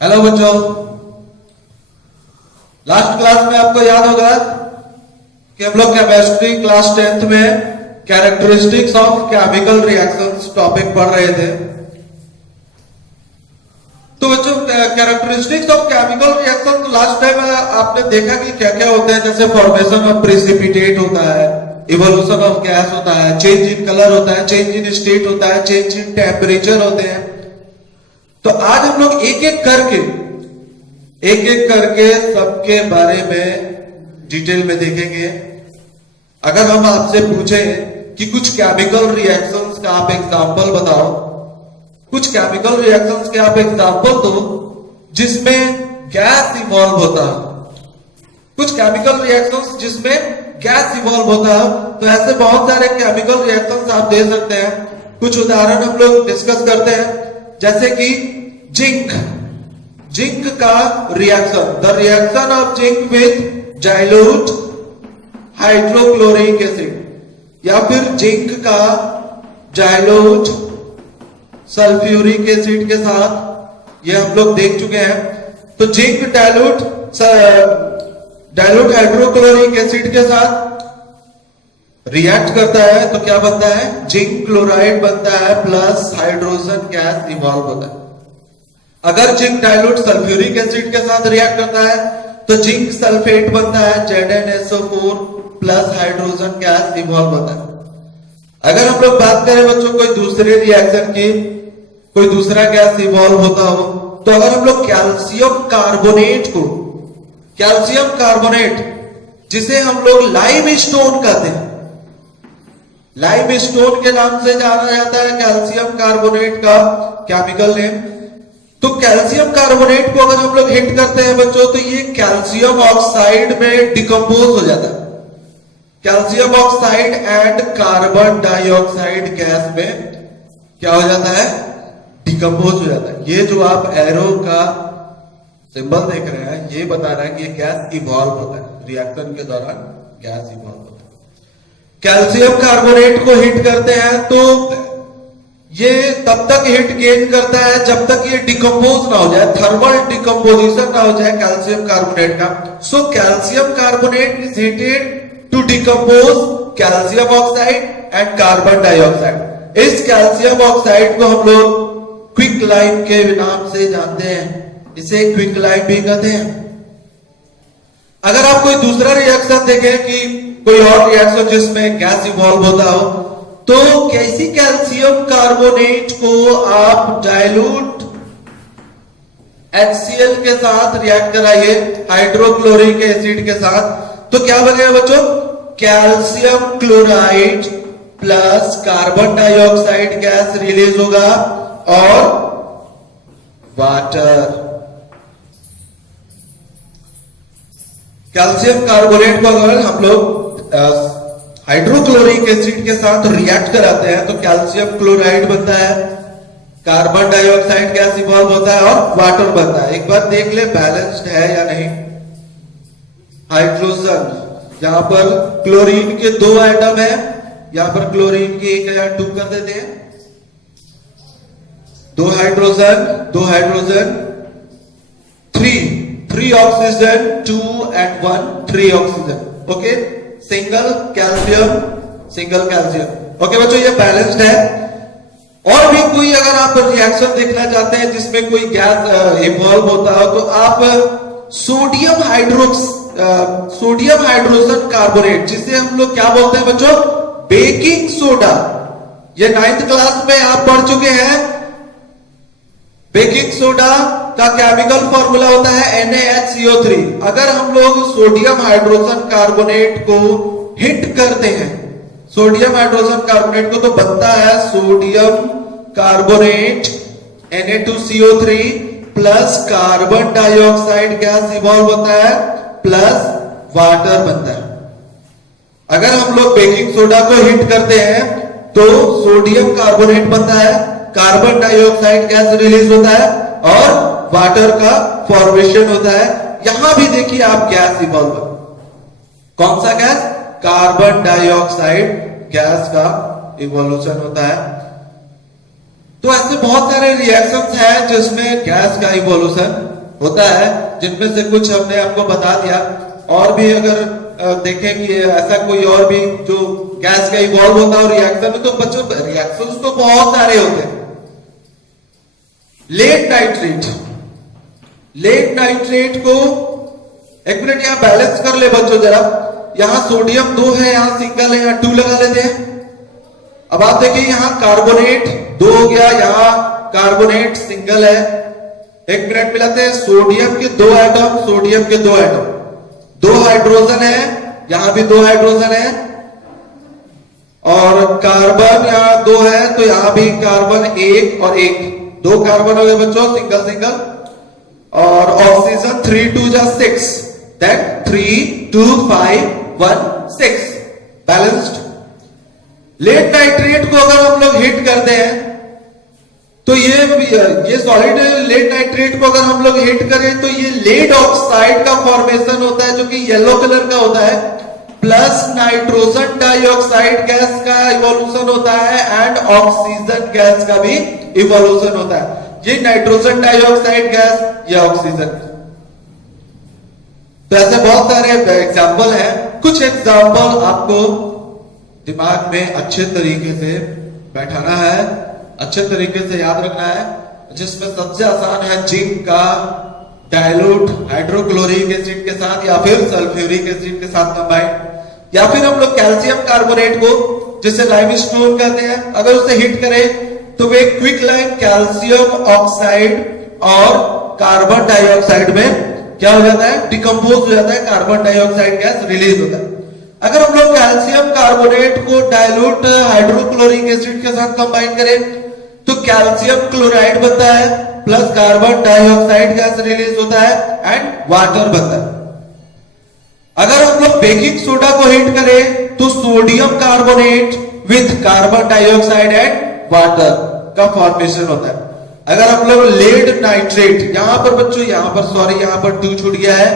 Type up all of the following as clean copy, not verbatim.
Hello बच्चों, last class में आपको याद होगा कि हम लोग केमिस्ट्री क्लास 10th में characteristics of chemical reactions topic पढ़ रहे थे। तो बच्चों, characteristics of chemical reaction last time आपने देखा कि क्या क्या होते हैं। जैसे फॉर्मेशन ऑफ प्रेसिपिटेट होता है, इवोल्यूशन ऑफ गैस होता है, चेंज इन कलर होता है, चेंज इन स्टेट होता है, चेंज इन टेम्परेचर होते हैं। तो आज हम लोग एक एक करके सबके बारे में डिटेल में देखेंगे। अगर हम आपसे पूछें कि कुछ केमिकल रिएक्शंस का आप एग्जांपल बताओ, कुछ केमिकल रिएक्शंस के आप एग्जांपल दो जिसमें गैस इवॉल्व होता है, कुछ केमिकल रिएक्शंस जिसमें गैस इवॉल्व होता है, तो ऐसे बहुत सारे केमिकल रिएक्शंस आप दे सकते हैं। कुछ उदाहरण हम लोग डिस्कस करते हैं, जैसे कि जिंक का reaction, the reaction of zinc with dilute hydrochloric acid, या फिर जिंक का डाइल्यूट सल्फ्यूरिक एसिड के साथ, ये हम लोग देख चुके हैं। तो जिंक डाइल्यूट हाइड्रोक्लोरिक एसिड के साथ रिएक्ट करता है तो क्या बनता है, जिंक क्लोराइड बनता है प्लस हाइड्रोजन गैस इवॉल्व होता है। अगर जिंक डाइल्यूट सल्फ्यूरिक एसिड के साथ रिएक्ट करता है तो जिंक सल्फेट बनता है, ZnSO4 plus hydrogen gas evolve होता है। अगर हम लोग बात करें बच्चों कोई दूसरे रिएक्शन की, कोई दूसरा गैस इवॉल्व होता हो, तो अगर हम लोग कैल्शियम कार्बोनेट जिसे हम लोग लाइम स्टोन कहते हैं, लाइम स्टोन के नाम से जाना जाता है कैल्शियम कार्बोनेट का केमिकल नेम। तो कैल्शियम कार्बोनेट को अगर हम लोग हिट करते हैं बच्चों, तो ये कैल्शियम ऑक्साइड में डिकम्पोज हो जाता है। Calcium oxide and carbon dioxide gas में क्या हो जाता है, डिकम्पोज हो जाता है। ये जो आप एरो का सिंबल देख रहे हैं, ये बता रहा है कि ये गैस इवॉल्व होता है, रिएक्शन के दौरान गैस इवॉल्व होता है। कैल्शियम कार्बोनेट को हिट करते हैं तो ये तब तक हिट गेन करता है जब तक ये डिकम्पोज ना हो जाए, थर्मल डिकम्पोजिशन ना हो जाए कैल्शियम कार्बोनेट का। So calcium carbonate is heated to decompose calcium oxide and carbon dioxide. इस कैल्शियम ऑक्साइड को हम लोग क्विक लाइम के नाम से जानते हैं, इसे क्विक लाइम भी कहते हैं। अगर आप कोई दूसरा रिएक्शन देखें कि कोई और रिएक्शन जिसमें गैस इवॉल्व होता हो, तो कैसी कैल्शियम कार्बोनेट को आप डाइल्यूट HCl के साथ रिएक्ट कराइए हाइड्रोक्लोरिक एसिड के साथ, तो क्या बनेगा बच्चों, calcium chloride plus carbon dioxide gas release होगा और वाटर। कैल्शियम कार्बोनेट को अगर हम लोग हाइड्रोक्लोरिक एसिड के साथ रिएक्ट कराते हैं तो कैल्शियम क्लोराइड बनता है, कार्बन डाइऑक्साइड गैस इवॉल्व होता है और वाटर बनता है। एक बार देख ले बैलेंस्ड है या नहीं। हाइड्रोजन, यहां पर क्लोरीन के 2 एटम है, यहां पर क्लोरीन के 1 या 2 कर देते हैं, 2 hydrogen 3 oxygen, 2 and 1 3 oxygen. Okay, single calcium. Okay बच्चों, ये बैलेंस्ड है। और भी कोई अगर आप रिएक्शन देखना चाहते हैं जिसमें कोई गैस इवॉल्व होता हो, तो आप सोडियम हाइड्रोजन कार्बोनेट, जिसे हम लोग क्या बोलते हैं बच्चों, बेकिंग सोडा। ये 9th क्लास में आप पढ़ चुके हैं। बेकिंग सोडा का केमिकल फॉर्मूला होता है NaHCO3। अगर हम लोग सोडियम हाइड्रोजन कार्बोनेट को हिट करते हैं, सोडियम हाइड्रोजन कार्बोनेट को, तो बनता है sodium carbonate Na2CO3 plus carbon dioxide gas evolve होता है प्लस वाटर बनता है। अगर हम लोग बेकिंग सोडा को हिट करते हैं तो सोडियम कार्बोनेट बनता है, कार्बन डाइऑक्साइड गैस रिलीज होता है और वाटर का फॉर्मेशन होता है। यहां भी देखिए आप गैस इवॉल्व, कौन सा गैस, कार्बन डाइऑक्साइड गैस का इवोल्यूशन होता है। तो ऐसे बहुत सारे रिएक्शंस हैं जिसमें गैस का इवोल्यूशन होता है, जिनमें से कुछ हमने आपको बता दिया। और भी अगर देखें कि ऐसा कोई और भी जो गैस का इवॉल्व होता है रिएक्शन में, तो बच्चों रिएक्शंस तो बहुत सारे होते हैं। लेड नाइट्रेट को एक मिनट यहां बैलेंस कर ले बच्चों जरा। यहां सोडियम 2 है, यहां सिंगल है, यहां 2 लगा लेते हैं। अब आप देखिए यहां कार्बोनेट 2 हो गया, यहां कार्बोनेट सिंगल है। एक मिनट मिलाते हैं। सोडियम के 2 एटम, सोडियम के 2 एटम, 2 हाइड्रोजन है, यहां भी 2 हाइड्रोजन है। और कार्बन यहां 2 है, तो यहां भी कार्बन 1 और 1, 2 कार्बन हो गए बच्चों, सिंगल सिंगल। और ऑक्सीजन 3 2 जा 6, दैट 3 2 5 1 6, बैलेंस्ड। लेड नाइट्रेट को अगर हम लोग हिट करते हैं तो ये सॉलिड लेड नाइट्रेट को अगर हम लोग हिट करें तो ये लेड ऑक्साइड का फॉर्मेशन होता है, जो कि येलो कलर का होता है, प्लस नाइट्रोजन डाइऑक्साइड गैस का इवोल्यूशन होता है एंड ऑक्सीजन गैस का भी इवोल्यूशन होता है। ये नाइट्रोजन डाइऑक्साइड गैस, ये ऑक्सीजन। तो ऐसे बहुत सारे एग्जाम्पल हैं। कुछ एग्जाम्पल आपको दिमाग में अच्छे तरीके से बैठाना है, अच्छे तरीके से याद रखना है, जिसमें सबसे आसान है जिंक का डाइल्यूट हाइड्रोक्लोरिक एसिड के साथ या फिर सल्फ्यूरिक एसिड के साथ कंबाइन, या फिर हम लोग कैल्शियम कार्बोनेट को जिसे लाइमस्टोन कहते हैं, अगर उसे हिट करें तो वे क्विक लाइन कैल्शियम ऑक्साइड और कार्बन डाइऑक्साइड में क्या हो जाता है, डिकम्पोज हो जाता है, कार्बन डाइऑक्साइड गैस रिलीज होता है। अगर हम लोग कैल्शियम कार्बोनेट को डाइल्यूट हाइड्रोक्लोरिक एसिड के साथ कंबाइन करें तो कैल्शियम क्लोराइड बनता है, plus carbon dioxide gas release होता है एंड वाटर बनता है। अगर हम लोग बेकिंग सोडा को हिट करें तो sodium carbonate with carbon dioxide and water का फॉर्मेशन होता है। अगर हम लोग लेड नाइट्रेट, यहां पर बच्चों यहां पर सॉरी यहां पर 2 छूट गया है,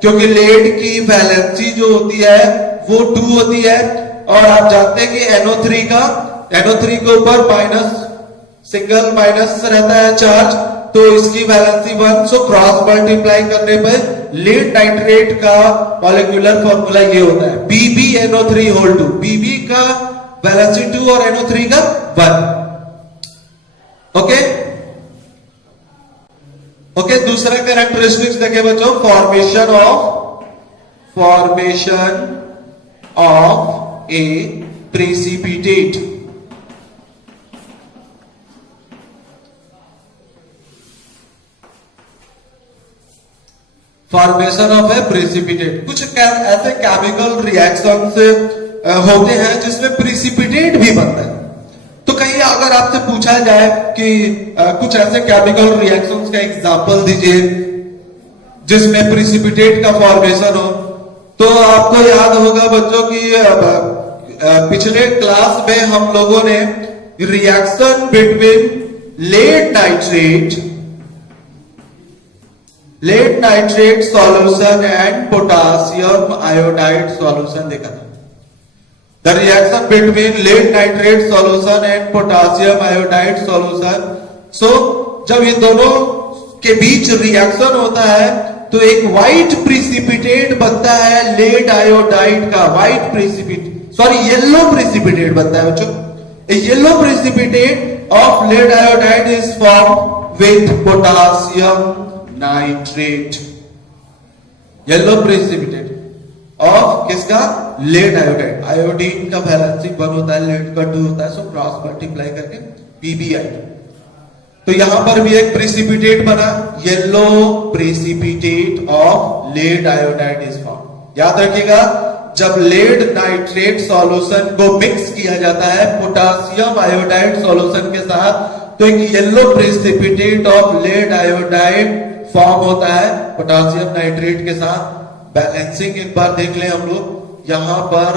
क्योंकि लेड की वैलेंसी जो होती है वो 2 होती है, और आप जानते हैं कि NO3 के ऊपर माइनस, सिंगल माइनस रहता है चार्ज, तो इसकी वैलेंसी 1, सो क्रॉस मल्टीप्लाई करने पर लेड नाइट्रेट का मॉलिक्यूलर फॉर्मूला ये होता है BbNO3 BB का वैलेंसी 2 और NO3 का 1। ओके, दूसरा कैरेक्टरिस्टिक्स देखें बच्चों, formation of A precipitate. Formation of A precipitate, कुछ ऐसे केमिकल रिएक्शंस होते हैं जिसमें प्रेसिपिटेट भी बनता है। तो कहीं अगर आपसे पूछा जाए कि कुछ ऐसे केमिकल रिएक्शंस का एग्जांपल दीजिए जिसमें प्रेसिपिटेट का फॉर्मेशन हो, तो आपको याद होगा बच्चों कि पिछले क्लास में हम लोगों ने reaction between lead nitrate solution and potassium iodide solution देखा था। The reaction between lead nitrate solution and potassium iodide solution. So जब ये दोनों के बीच रिएक्शन होता है तो एक व्हाइट प्रेसिपिटेट बनता है लेड आयोडाइड का, येलो प्रेसिपिटेट बनता है बच्चों। Yellow precipitate of lead iodide is form with potassium nitrate. Yellow precipitate of किसका, लेड आयोडाइड। आयोडीन का वैलेंसी 1 होता है, लेड का 2 होता है, सो क्रॉस मल्टीप्लाई करके PbI। तो यहां पर भी एक प्रेसिपिटेट बना, yellow precipitate of lead iodide is form. याद रखिएगा, जब लेड नाइट्रेट सॉल्यूशन को मिक्स किया जाता है पोटासियम आयोडाइड सॉल्यूशन के साथ, तो एक yellow precipitate of lead iodide form होता है पोटासियम नाइट्रेट के साथ। बैलेंसिंग एक बार देख लें हम लोग, यहां पर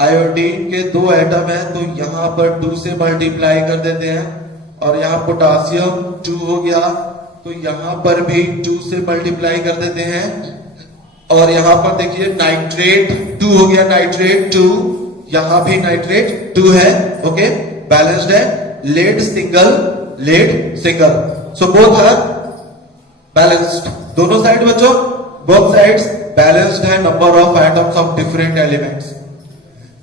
आयोडीन के 2 एटम है, तो यहां पर 2 से मल्टीप्लाई कर देते हैं, और यहां पोटासियम 2 हो गया, तो यहां पर भी 2 से मल्टीप्लाई कर देते हैं, और यहां पर देखिए नाइट्रेट 2 हो गया, नाइट्रेट 2, यहां भी नाइट्रेट 2 है। ओके, बैलेंस्ड है, lead single, so both are balanced. दोनों साइड बच्चों, बोथ साइड्स बैलेंस्ड है number of atoms of different elements.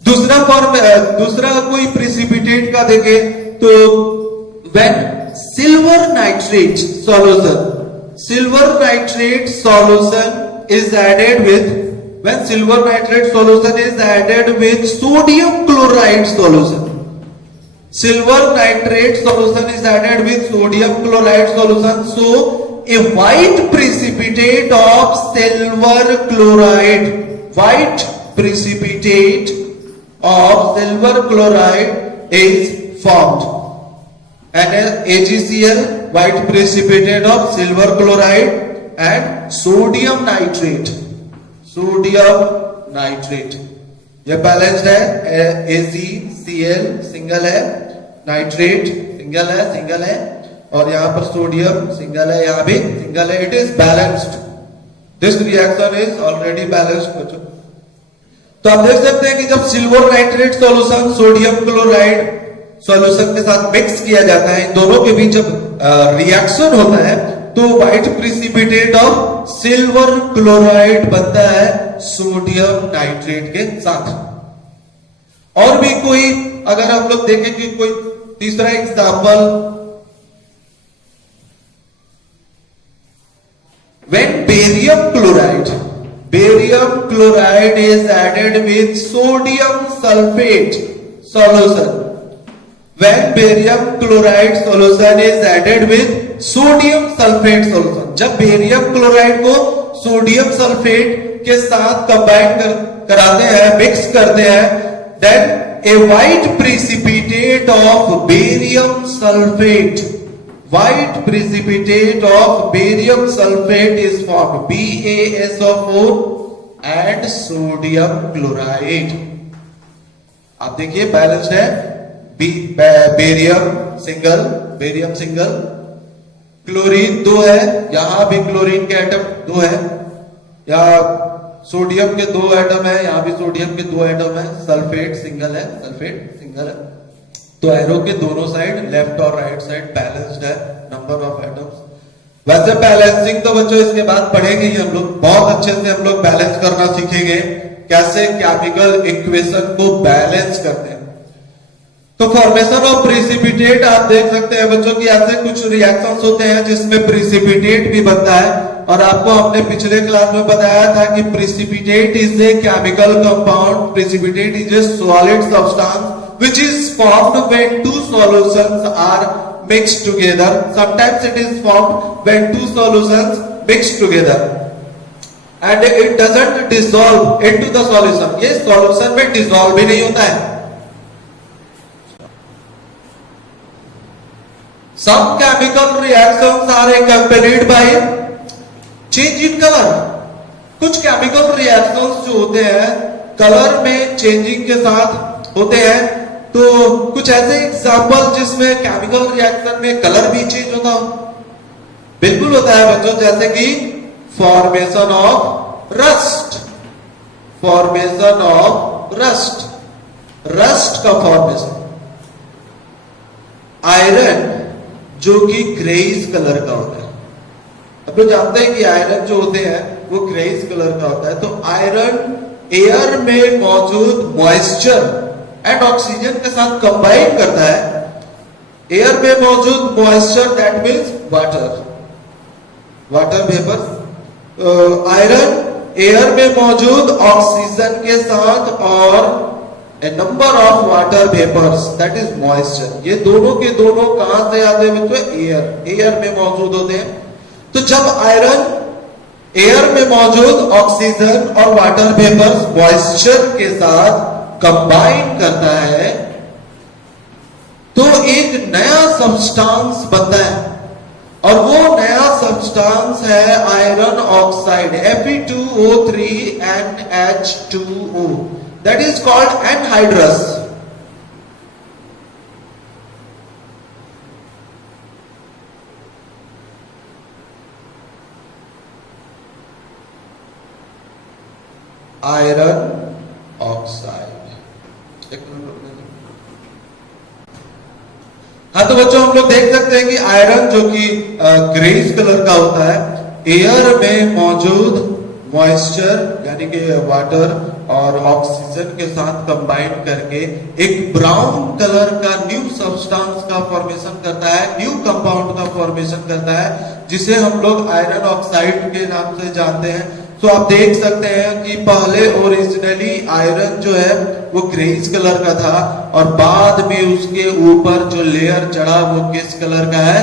दूसरा फॉर्म, दूसरा कोई प्रिसिपिटेट का देखे तो when silver nitrate solution is added with, when silver nitrate solution is added with sodium chloride solution, silver nitrate solution is added with sodium chloride solution, so a white precipitate of silver chloride, white precipitate of silver chloride is formed, and AgCl, white precipitate of silver chloride and sodium nitrate, ये balanced है, AgCl single है, nitrate single है और यहां पर sodium single है, यहां भी सिंगल है, it is balanced, this reaction is already balanced बच्चों। तो आप देख सकते हैं कि जब silver nitrate solution sodium chloride solution के साथ मिक्स किया जाता है, इन दोनों के बीच जब रिएक्शन होता है तो white precipitate of silver chloride बनता है सोडियम नाइट्रेट के साथ। और भी कोई अगर हम लोग देखें कि कोई तीसरा example, when barium chloride is added with sodium sulphate solution, when barium chloride solution is added with sodium sulfate solution, जब बेरियम क्लोराइड को सोडियम सल्फेट के साथ कंबाइन कराते हैं, मिक्स करते हैं, then a white precipitate of barium sulfate, white precipitate of barium sulfate is formed, BaSO4 and sodium chloride। आप देखिए बैलेंस्ड है, बेरियम सिंगल, क्लोरीन 2 है, यहां भी क्लोरीन के एटम 2 है, या सोडियम के 2 एटम है, यहां भी सोडियम के 2 एटम है, सल्फेट सिंगल है। तो एरो के दोनों साइड, लेफ्ट और राइट साइड बैलेंस्ड है नंबर ऑफ एटम्स। वैसे बैलेंसिंग तो बच्चों इसके बाद पढ़ेंगे ही हम लोग, बहुत अच्छे से हम लोग बैलेंस करना सीखेंगे, कैसे केमिकल इक्वेशन को बैलेंस करते हैं। तो फॉर्मेशन ऑफ प्रिसिपिटेट आप देख सकते हैं बच्चों की ऐसे कुछ रिएक्शंस होते हैं जिसमें प्रिसिपिटेट भी बनता है, और आपको हमने पिछले क्लास में बताया था कि precipitate is a chemical compound, precipitate is a solid substance which is formed when two solutions are mixed together. Sometimes it is formed when two solutions mixed together and it doesn't dissolve into the solution, ये solution में dissolve भी नहीं होता है। Some chemical reactions are accompanied by change in color। कुछ chemical reactions जो होते हैं कलर में चेंजिंग के साथ होते हैं, तो कुछ ऐसे एग्जाम्पल जिसमें केमिकल रिएक्शन में कलर भी चेंज होता हो, बिल्कुल होता है बच्चों, जैसे कि फॉर्मेशन ऑफ रस्ट का फॉर्मेशन, आयरन जो कि ग्रेइश कलर का होता है। अब लोग जानते हैं कि आयरन जो होते हैं वो ग्रेइश कलर का होता है। तो आयरन एयर में मौजूद मॉइस्चर एंड ऑक्सीजन के साथ कंबाइन करता है, एयर में मौजूद moisture that means water vapour, iron air में मौजूद ऑक्सीजन के साथ और a number of water vapours that is moisture, ये दोनों के दोनों कहां से आते हैं बच्चों? एयर में मौजूद होते हैं। तो जब आयरन एयर में मौजूद ऑक्सीजन और वाटर वेपर्स मॉइस्चर के साथ कंबाइन करता है तो एक नया सब्सटेंस बनता है, और वो नया सब्सटेंस है iron oxide, Fe2O3NH2O, that is called anhydrous. Iron oxide. हाँ, तो बच्चों हम लोग देख सकते हैं कि आयरन जो कि ग्रेइश कलर का होता है, एयर में मौजूद मॉइस्चर यानी कि वाटर और ऑक्सीजन के साथ कंबाइन करके एक ब्राउन कलर का न्यू सब्सटेंस का फॉर्मेशन करता है, न्यू कंपाउंड का फॉर्मेशन करता है, जिसे हम लोग आयरन ऑक्साइड के नाम से जानते हैं। तो आप देख सकते हैं कि पहले ओरिजिनली आयरन जो है वो ग्रेइश कलर का था और बाद में उसके ऊपर जो लेयर चढ़ा वो किस कलर का है,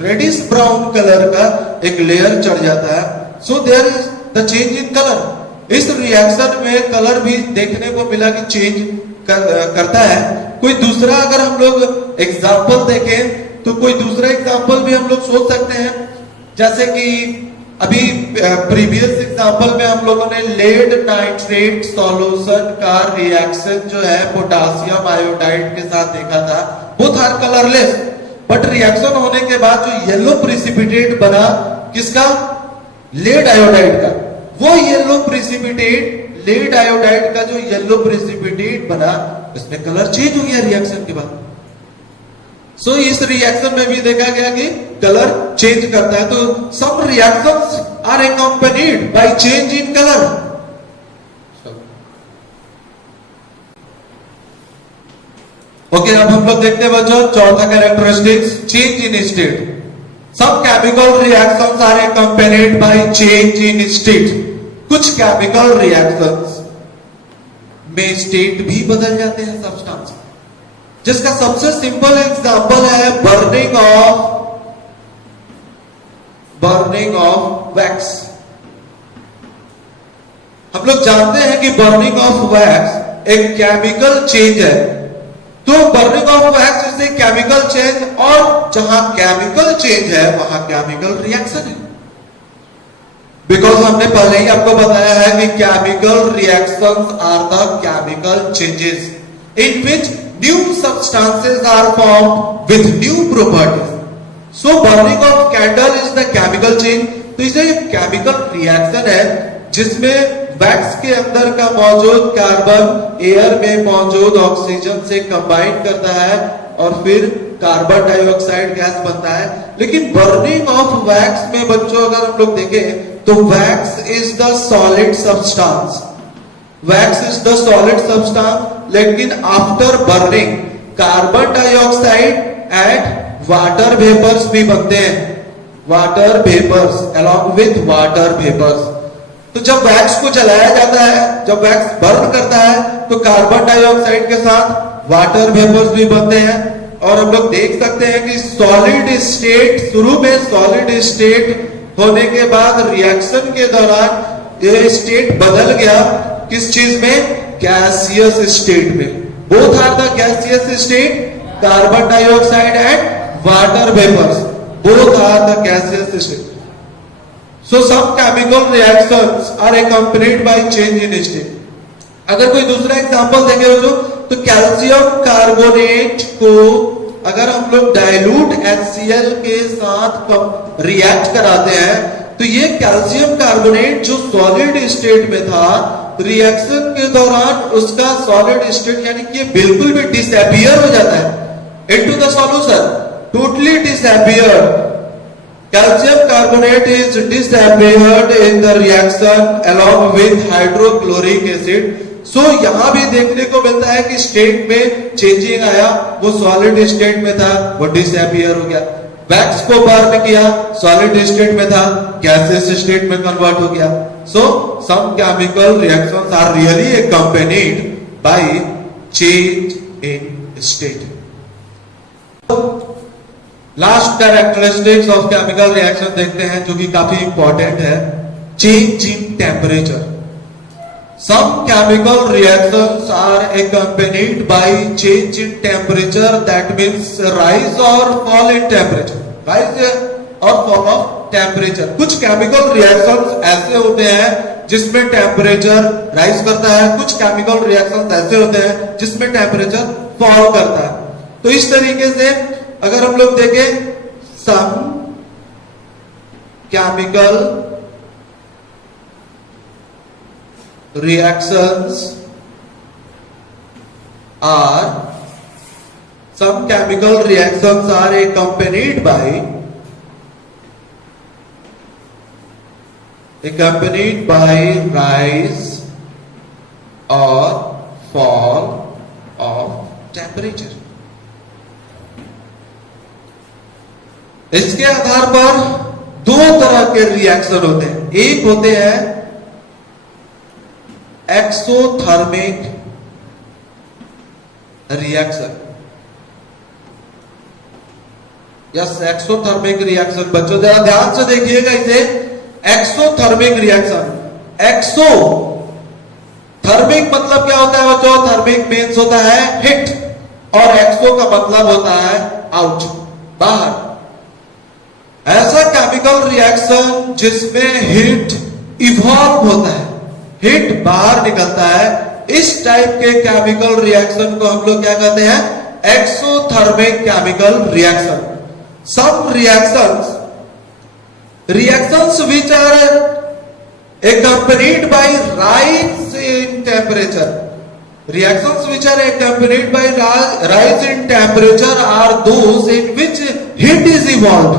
रेडिश ब्राउन कलर का एक लेयर चढ़ जाता है। So there is the change in colour. इस रिएक्शन में कलर भी देखने को मिला कि चेंज करता है। कोई दूसरा अगर हम लोग एग्जाम्पल देखें तो कोई दूसरा एग्जाम्पल भी हम लोग सोच सकते हैं, जैसे कि अभी प्रीवियस एग्जाम्पल में हम लोगों ने लेड नाइट्रेट सॉल्यूशन का रिएक्शन जो है पोटासियम आयोडाइड के साथ देखा था। Both are colourless, but reaction होने के बाद जो येलो प्रिसिपिटेट बना किसका, लेड आयोडाइड का, वो येलो प्रिसिपिटेट लेड आयोडाइड का जो येलो प्रिसिपिटेट बना उसमें कलर चेंज हो गया रिएक्शन के बाद। सो इस रिएक्शन में भी देखा गया कि कलर चेंज करता है। तो some reactions are accompanied by change in colour. Okay, अब हम लोग देखते हैं बच्चों चौथा characteristics, change in state. Some chemical reactions are accompanied by change in state. कुछ केमिकल रिएक्शंस में स्टेट भी बदल जाते हैं सब्सटेंस, जिसका सबसे सिंपल एग्जांपल है बर्निंग ऑफ वैक्स। हम लोग जानते हैं कि बर्निंग ऑफ वैक्स एक केमिकल चेंज है। तो burning of wax is a chemical change, और जहां केमिकल चेंज है वहां केमिकल रिएक्शन है। बिकॉज हमने पहले ही आपको बताया है कि chemical reactions are the chemical changes in which new substances are formed with new properties. So burning of candle is the chemical change. तो इसे केमिकल रिएक्शन है जिसमें वैक्स के अंदर का मौजूद कार्बन एयर में मौजूद ऑक्सीजन से कंबाइन करता है और फिर कार्बन डाइऑक्साइड गैस बनता है। लेकिन बर्निंग ऑफ वैक्स में बच्चों अगर हम लोग देखें तो wax is the solid substance, wax is the solid substance, लेकिन after burning carbon dioxide and water vapours भी बनते हैं, water vapours along with water vapours. तो जब वैक्स को जलाया जाता है, जब वैक्स बर्न करता है तो कार्बन डाइऑक्साइड के साथ वाटर वेपर्स भी बनते हैं। और हम लोग देख सकते हैं कि सॉलिड स्टेट, शुरू में सॉलिड स्टेट होने के बाद रिएक्शन के दौरान ये स्टेट बदल गया किस चीज में, गैसियस स्टेट में। Both are the gaseous state, carbon dioxide and water vapours, both are the gaseous state. So some chemical reactions are accompanied by change in state. अगर कोई दूसरा एग्जांपल देंगे तो कैल्शियम कार्बोनेट को अगर हम लोग डाइल्यूट HCl के साथ रिएक्ट कराते हैं तो ये कैल्शियम कार्बोनेट जो सॉलिड स्टेट में था, रिएक्शन के दौरान उसका सॉलिड स्टेट यानी कि बिल्कुल भी डिसअपियर हो जाता है into the solution, totally disappear. Calcium carbonate is disappeared in the reaction along with hydrochloric acid. So यहां भी देखने को मिलता है कि स्टेट में चेंजिंग आया, वो सॉलिड स्टेट में था वो डिसअपियर हो गया। वैक्स को बर्न किया, सॉलिड स्टेट में था गैसियस स्टेट में कन्वर्ट हो गया। So some chemical reactions are really accompanied by change in state. Last characteristics of chemical reaction देखते हैं जो कि काफी इंपॉर्टेंट है, change in temperature. Some chemical reactions are accompanied by change in temperature, that means rise or fall in temperature, rise or fall of temperature। कुछ chemical reactions ऐसे होते हैं जिसमें टेम्परेचर राइज करता है, कुछ केमिकल रिएक्शंस ऐसे होते हैं जिसमें टेम्परेचर फॉल करता है। तो इस तरीके से अगर हम लोग देखें, some chemical reactions are, some chemical reactions are accompanied by accompanied by rise or fall of temperature। इसके आधार पर दो तरह के रिएक्शन होते हैं। एक होते हैं exothermic reaction. Yes, exothermic reaction. बच्चों जरा ध्यान से देखिएगा इसे। Exothermic reaction. एक्सो थर्मिक मतलब क्या होता है बच्चों? थर्मिक मीन्स होता है हिट, और एक्सो का मतलब होता है आउट, बाहर। ऐसा केमिकल रिएक्शन जिसमें हीट इवॉल्व होता है, हीट बाहर निकलता है, इस टाइप के केमिकल रिएक्शन को हम लोग क्या कहते हैं? Exothermic chemical reaction. Some reactions which are accompanied by rise in temperature, reactions which are accompanied by rise in temperature are those in which heat is evolved।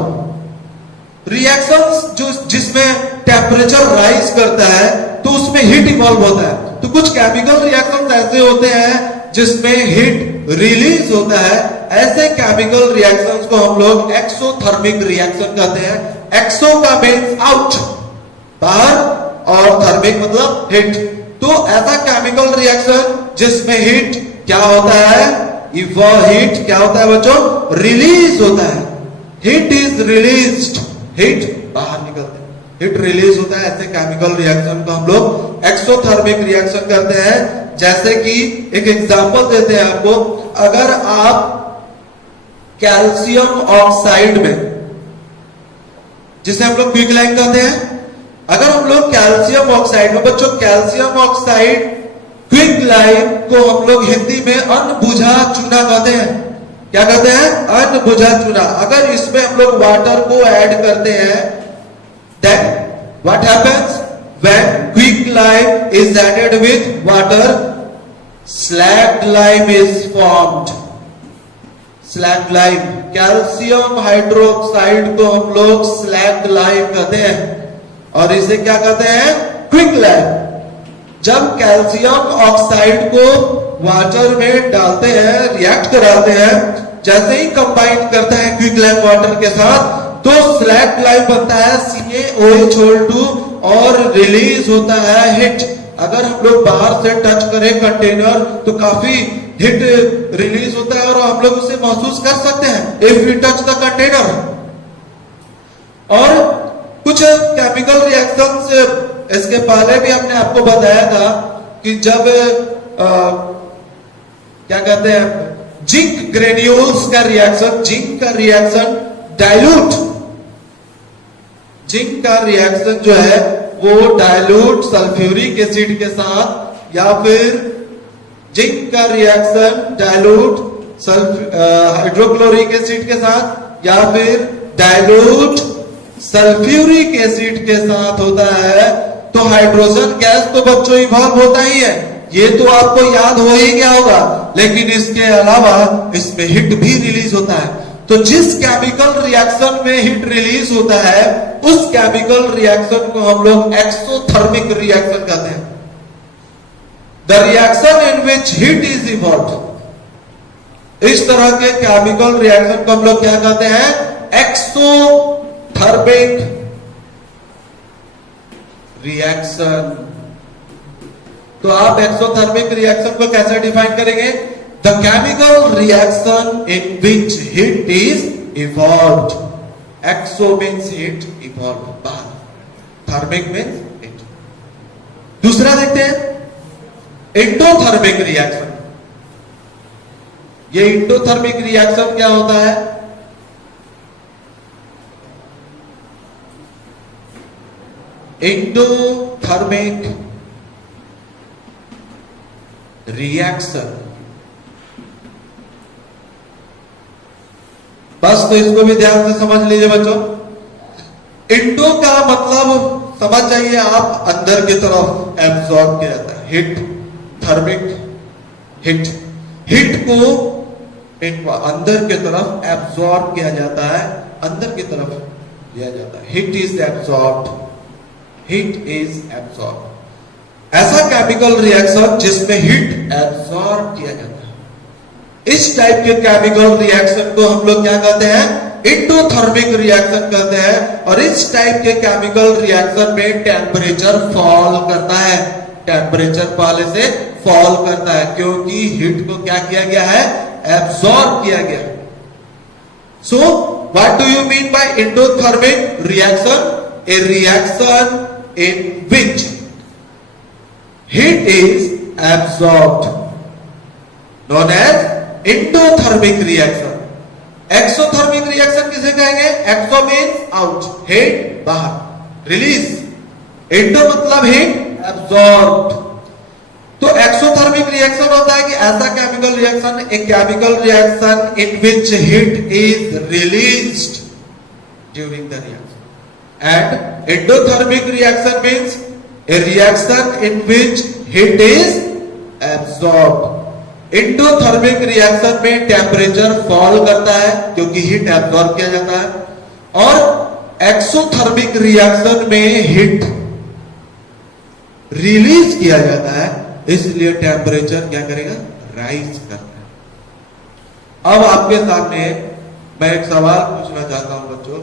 Reactions जो जिसमें temperature rise करता है तो उसमें हीट इवॉल्व होता है। तो कुछ केमिकल रिएक्शंस ऐसे होते हैं जिसमें हीट रिलीज होता है। ऐसे केमिकल रिएक्शंस को हम लोग एक्सोथर्मिक रिएक्शन कहते हैं। एक्सो का मीन्स आउट, बाहर, और थर्मिक मतलब हीट। तो ऐसा केमिकल रिएक्शन जिसमें हीट क्या होता है? वह हीट क्या होता है बच्चों? रिलीज होता है। हीट इज रिलीज्ड, हीट बाहर निकलते हैं, हीट रिलीज होता है। ऐसे केमिकल रिएक्शन को हम लोग एक्सोथर्मिक रिएक्शन करते हैं। जैसे कि एक एग्जांपल देते हैं आपको। अगर आप कैल्शियम ऑक्साइड में, जिसे हम लोग क्विक लाइम कहते हैं, अगर हम लोग कैल्शियम ऑक्साइड में, बच्चों कैल्शियम ऑक्साइड क्विक लाइम को हम लोग हिंदी में अनबुझा चूना कहते हैं। क्या कहते हैं? अनबुझा चूना। अगर इसमें हम लोग वाटर को ऐड करते हैं, then what happens? When quick lime is added with water, slaked lime is formed. Slaked lime, calcium hydroxide को हम लोग स्लैग्ड लाइम कहते हैं, और इसे क्या कहते हैं? Quick lime. जब कैल्शियम ऑक्साइड को वाटर में डालते हैं, रिएक्ट कराते हैं, जैसे ही कंबाइन करते हैं क्विक लाइम वाटर के साथ, तो स्लैग्ड लाइम बनता है CaOH2 और रिलीज होता है हिट। अगर हम लोग बाहर से टच करें कंटेनर तो काफी हिट रिलीज होता है और हम लोग उसे महसूस कर सकते हैं if we touch the container. और कुछ केमिकल रिएक्शंस इसके पहले भी हमने आपको बताया था कि जब क्या कहते हैं, जिंक ग्रेन्यूल्स का रिएक्शन, जिंक का रिएक्शन डाइल्यूट, जिंक का रिएक्शन जो है वो डाइल्यूट सल्फ्यूरिक एसिड के साथ, या फिर जिंक का रिएक्शन डाइल्यूट हाइड्रोक्लोरिक एसिड के साथ, या फिर डाइल्यूट सल्फ्यूरिक एसिड के साथ होता है। तो हाइड्रोजन गैस तो बच्चों इवॉल्व होता ही है, ये तो आपको याद हो ही गया होगा, लेकिन इसके अलावा इसमें हिट भी रिलीज होता है। तो जिस केमिकल रिएक्शन में हिट रिलीज होता है उस केमिकल रिएक्शन को हम लोग एक्सोथर्मिक रिएक्शन कहते हैं। The reaction in which heat is evolved. इस तरह के केमिकल रिएक्शन को हम लोग क्या कहते हैं? Exothermic reaction. तो आप एक्सोथर्मिक रिएक्शन को कैसे डिफाइन करेंगे? The chemical reaction in which heat is evolved. Exo means heat, evolve बाहर, थर्मिक मीन्स हीट। दूसरा देखते हैं एंडोथर्मिक रिएक्शन। ये एंडोथर्मिक रिएक्शन क्या होता है? एंडोथर्मिक रिएक्शन, बस तो इसको भी ध्यान से समझ लीजिए बच्चों। इंडो का मतलब समझ जाइए आप, अंदर की तरफ एब्सॉर्ब किया जाता है। हिट, थर्मिक हिट, हिट को अंदर की तरफ एब्सॉर्ब किया जाता है, अंदर की तरफ लिया जाता है। Hit is absorbed, heat is absorb. ऐसा केमिकल रिएक्शन जिसमें हीट एब्सॉर्ब किया जाता है, इस टाइप के केमिकल रिएक्शन को हम लोग क्या कहते हैं? एंडोथर्मिक रिएक्शन कहते हैं। और इस टाइप के केमिकल रिएक्शन में टेम्परेचर फॉल करता है, टेम्परेचर पहले से फॉल करता है क्योंकि हीट को क्या किया गया है? एब्सॉर्ब किया गया। So what do you mean by endothermic reaction? A reaction in which heat is absorbed known as endothermic reaction। Exothermic reaction किसे कहेंगे? एक्सो मीन्स आउट, हीट बाहर, रिलीज। एंडो मतलब हीट, एब्सॉर्ब्ड। तो एक्सोथर्मिक रिएक्शन होता है कि ऐसा केमिकल रिएक्शन, एक chemical reaction in which heat is released during the reaction. And endothermic reaction means a reaction in which heat is absorbed। Endothermic reaction में temperature fall करता है क्योंकि हीट एब्सॉर्ब किया जाता है। और एक्सोथर्मिक रिएक्शन में हीट रिलीज किया जाता है, इसलिए टेम्परेचर क्या करेगा? राइज करता है। अब आपके सामने मैं एक सवाल पूछना चाहता हूं बच्चों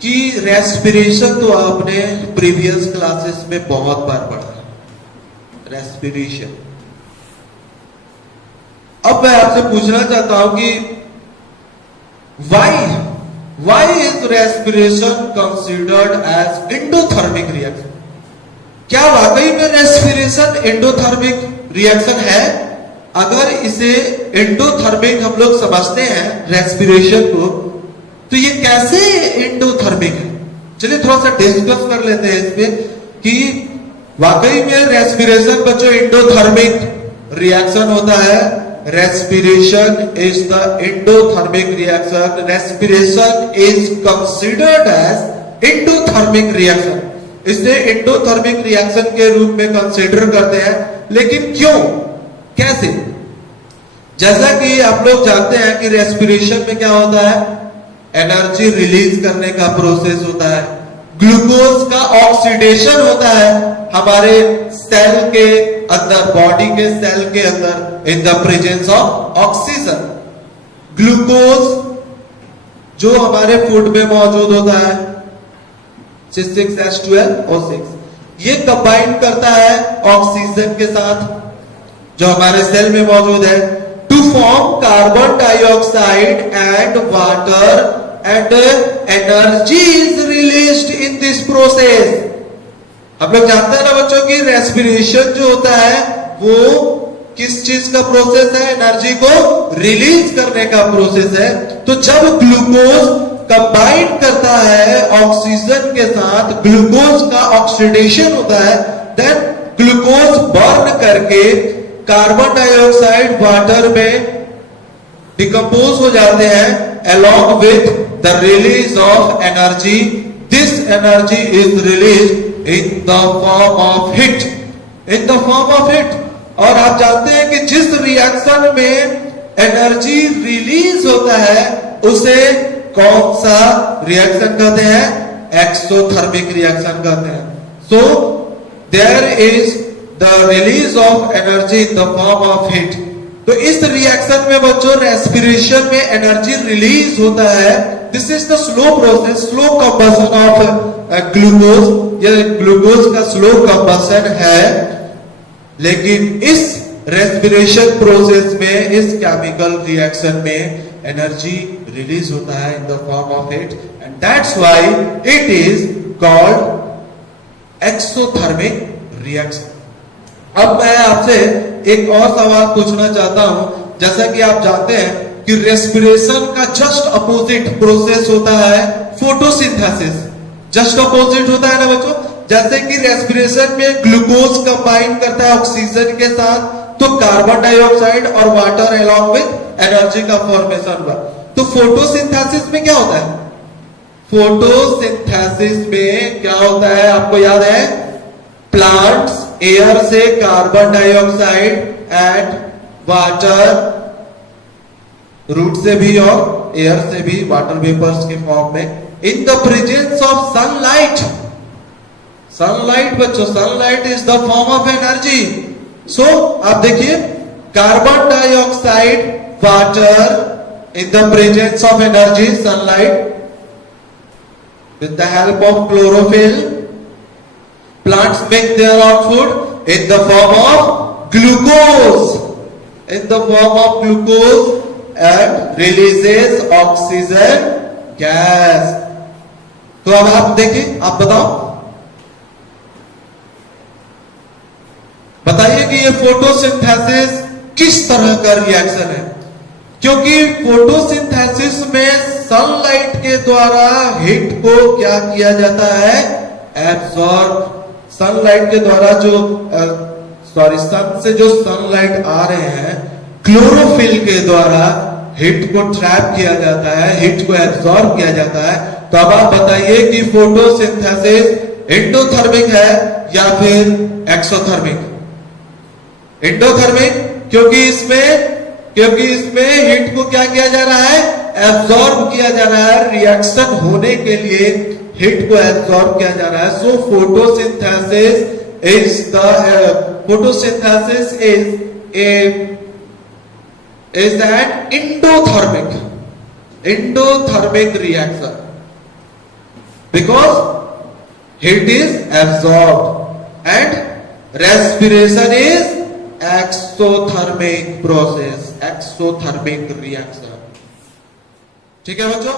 कि रेस्पिरेशन तो आपने प्रीवियस क्लासेस में बहुत बार पढ़ा, रेस्पिरेशन। अब मैं आपसे पूछना चाहता हूं कि why is respiration considered as endothermic reaction? क्या वाकई में रेस्पिरेशन एंडोथर्मिक रिएक्शन है? अगर इसे एंडोथर्मिक हम लोग समझते हैं रेस्पिरेशन को, तो ये कैसे एंडोथर्मिक है? चलिए थोड़ा सा डिस्कस कर लेते हैं इसमें कि वाकई में रेस्पिरेशन बच्चों एंडोथर्मिक रिएक्शन होता है। Respiration is the endothermic reaction. Respiration is considered as endothermic reaction. इसे एंडोथर्मिक रिएक्शन के रूप में कंसीडर करते हैं। लेकिन क्यों, कैसे? जैसा कि आप लोग जानते हैं कि रेस्पिरेशन में क्या होता है? एनर्जी रिलीज करने का प्रोसेस होता है, ग्लूकोज का ऑक्सीडेशन होता है हमारे सेल के अंदर, बॉडी के सेल के अंदर, इन the presence of oxygen. Glucose जो हमारे फूड में मौजूद होता है, C6H12O6, ये कंबाइन करता है ऑक्सीजन के साथ जो हमारे सेल में मौजूद है, to form carbon dioxide and water, and energy is released in this process। आप लोग जानते हैं ना बच्चों की रेस्पिरेशन जो होता है वो किस चीज का प्रोसेस है? एनर्जी को रिलीज करने का प्रोसेस है। तो जब ग्लूकोज कंबाइन करता है ऑक्सीजन के साथ, ग्लूकोज का ऑक्सीडेशन होता है, देन ग्लूकोज बर्न करके कार्बन डाइऑक्साइड वाटर में डिकम्पोज हो जाते हैं along with the release of energy। This energy is released in the form of heat, in the form of heat। और आप जानते हैं कि जिस रिएक्शन में एनर्जी रिलीज होता है उसे कौन सा रिएक्शन कहते हैं? एक्सोथर्मिक रिएक्शन कहते हैं। So there is the release of energy in the form of heat। तो इस रिएक्शन में बच्चों रेस्पिरेशन में एनर्जी रिलीज होता है। This is the slow process, slow combustion of glucose. ये ग्लूकोज का स्लो कंबशन है, लेकिन इस रेस्पिरेशन प्रोसेस में, इस केमिकल रिएक्शन में एनर्जी रिलीज होता है in the form of heat, and that's why it is called exothermic reaction. अब मैं आपसे एक और सवाल पूछना चाहता हूं। जैसा कि आप जानते हैं कि रेस्पिरेशन का जस्ट अपोजिट प्रोसेस होता है फोटोसिंथेसिस। जस्ट अपोजिट होता है ना बच्चों। जैसे कि रेस्पिरेशन में ग्लूकोज कंबाइन करता है ऑक्सीजन के साथ, तो कार्बन डाइऑक्साइड और वाटर अलॉन्ग विद एनर्जी का फॉर्मेशन हुआ। तो फोटोसिंथेसिस में क्या होता है? फोटोसिंथेसिस में क्या होता है आपको याद है? प्लांट्स एयर से carbon dioxide and water, root से भी और एयर से भी, वाटर वेपर्स के फॉर्म में, in the presence of sunlight, sunlight बच्चों, sunlight is the form of energy. So आप देखिए, carbon dioxide, water in the presence of energy sunlight, with the help of chlorophyll, plants make their output in the form of glucose, in the form of glucose, and releases oxygen gas। तो अब आप देखिए, आप बताओ, बताइए कि ये photosynthesis किस तरह का रिएक्शन है। क्योंकि फोटोसिंथेसिस में सनलाइट के द्वारा हीट को क्या किया जाता है, एब्सॉर्ब। सनलाइट के द्वारा जो सन से जो सनलाइट आ रहे हैं, क्लोरोफिल के द्वारा हीट को ट्रैप किया जाता है, हीट को एब्सॉर्ब किया जाता है। तो अब आप बताइए कि फोटोसिंथेसिस एंडोथर्मिक है या फिर एक्सोथर्मिक? एंडोथर्मिक, क्योंकि इसमें हीट को क्या किया जा रहा है, एब्सॉर्ब किया जा रहा है। रिएक्शन होने के लिए हीट को एब्सॉर्ब किया जा रहा है। सो photosynthesis is an endothermic reaction because heat is absorbed and respiration is exothermic process, exothermic reaction। ठीक है बच्चों।